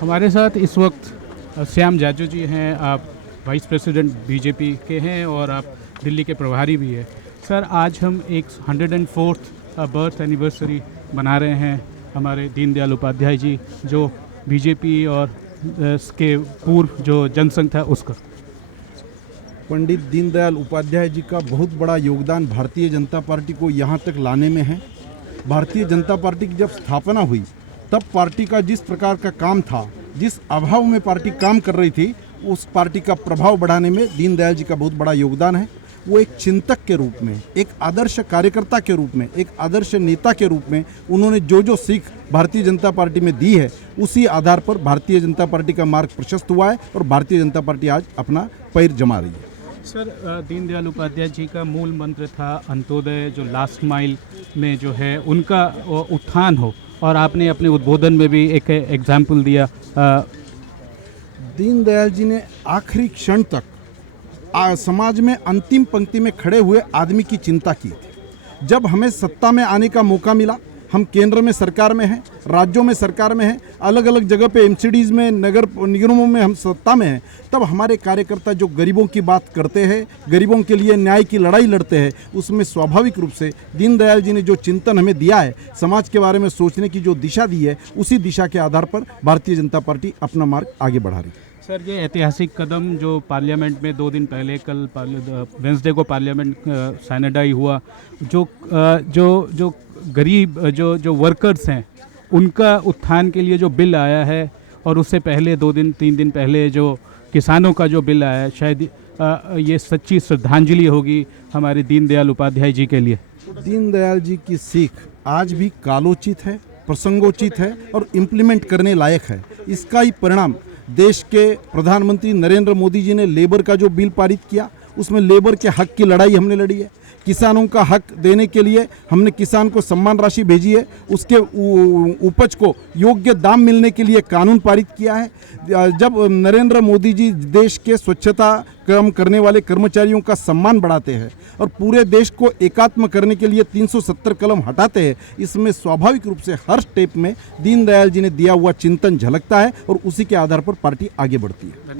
हमारे साथ इस वक्त श्याम जाजू जी हैं। आप वाइस प्रेसिडेंट बीजेपी के हैं और आप दिल्ली के प्रभारी भी हैं। सर, आज हम एक 104th बर्थ एनिवर्सरी मना रहे हैं हमारे दीनदयाल उपाध्याय जी, जो बीजेपी और इसके पूर्व जो जनसंघ था उसका। पंडित दीनदयाल उपाध्याय जी का बहुत बड़ा योगदान भारतीय जनता पार्टी को यहाँ तक लाने में है। भारतीय जनता पार्टी की जब स्थापना हुई तब पार्टी का जिस प्रकार का काम था, जिस अभाव में पार्टी काम कर रही थी, उस पार्टी का प्रभाव बढ़ाने में दीनदयाल जी का बहुत बड़ा योगदान है। वो एक चिंतक के रूप में, एक आदर्श कार्यकर्ता के रूप में, एक आदर्श नेता के रूप में उन्होंने जो जो सीख भारतीय जनता पार्टी में दी है, उसी आधार पर भारतीय जनता पार्टी का मार्ग प्रशस्त हुआ है और भारतीय जनता पार्टी आज अपना पैर जमा रही है। सर, दीनदयाल उपाध्याय जी का मूल मंत्र था अंत्योदय, जो लास्ट माइल में जो है उनका उत्थान हो, और आपने अपने उद्बोधन में भी एक एग्जाम्पल दिया। दीनदयाल जी ने आखिरी क्षण तक समाज में अंतिम पंक्ति में खड़े हुए आदमी की चिंता की थी। जब हमें सत्ता में आने का मौका मिला, हम केंद्र में सरकार में हैं, राज्यों में सरकार में हैं, अलग अलग जगह पे एमसीडीज़ में, नगर निगमों में हम सत्ता में हैं, तब हमारे कार्यकर्ता जो गरीबों की बात करते हैं, गरीबों के लिए न्याय की लड़ाई लड़ते हैं, उसमें स्वाभाविक रूप से दीनदयाल जी ने जो चिंतन हमें दिया है, समाज के बारे में सोचने की जो दिशा दी है, उसी दिशा के आधार पर भारतीय जनता पार्टी अपना मार्ग आगे बढ़ा रही है। सर, ये ऐतिहासिक कदम जो पार्लियामेंट में 2 दिन पहले, कल वेंसडे को पार्लियामेंट साइनेडाई हुआ, जो गरीब जो वर्कर्स हैं उनका उत्थान के लिए जो बिल आया है, और उससे पहले 2-3 दिन पहले जो किसानों का जो बिल आया है, शायद ये सच्ची श्रद्धांजलि होगी हमारे दीनदयाल उपाध्याय जी के लिए। दीनदयाल जी की सीख आज भी कालोचित है, प्रसंगोचित है और इम्प्लीमेंट करने लायक है। इसका ही परिणाम देश के प्रधानमंत्री नरेंद्र मोदी जी ने लेबर का जो बिल पारित किया, उसमें लेबर के हक की लड़ाई हमने लड़ी है। किसानों का हक देने के लिए हमने किसान को सम्मान राशि भेजी है, उसके उपज को योग्य दाम मिलने के लिए कानून पारित किया है। जब नरेंद्र मोदी जी देश के स्वच्छता काम करने वाले कर्मचारियों का सम्मान बढ़ाते हैं और पूरे देश को एकात्म करने के लिए 370 कलम हटाते हैं, इसमें स्वाभाविक रूप से हर स्टेप में दीनदयाल जी ने दिया हुआ चिंतन झलकता है और उसी के आधार पर पार्टी आगे बढ़ती है।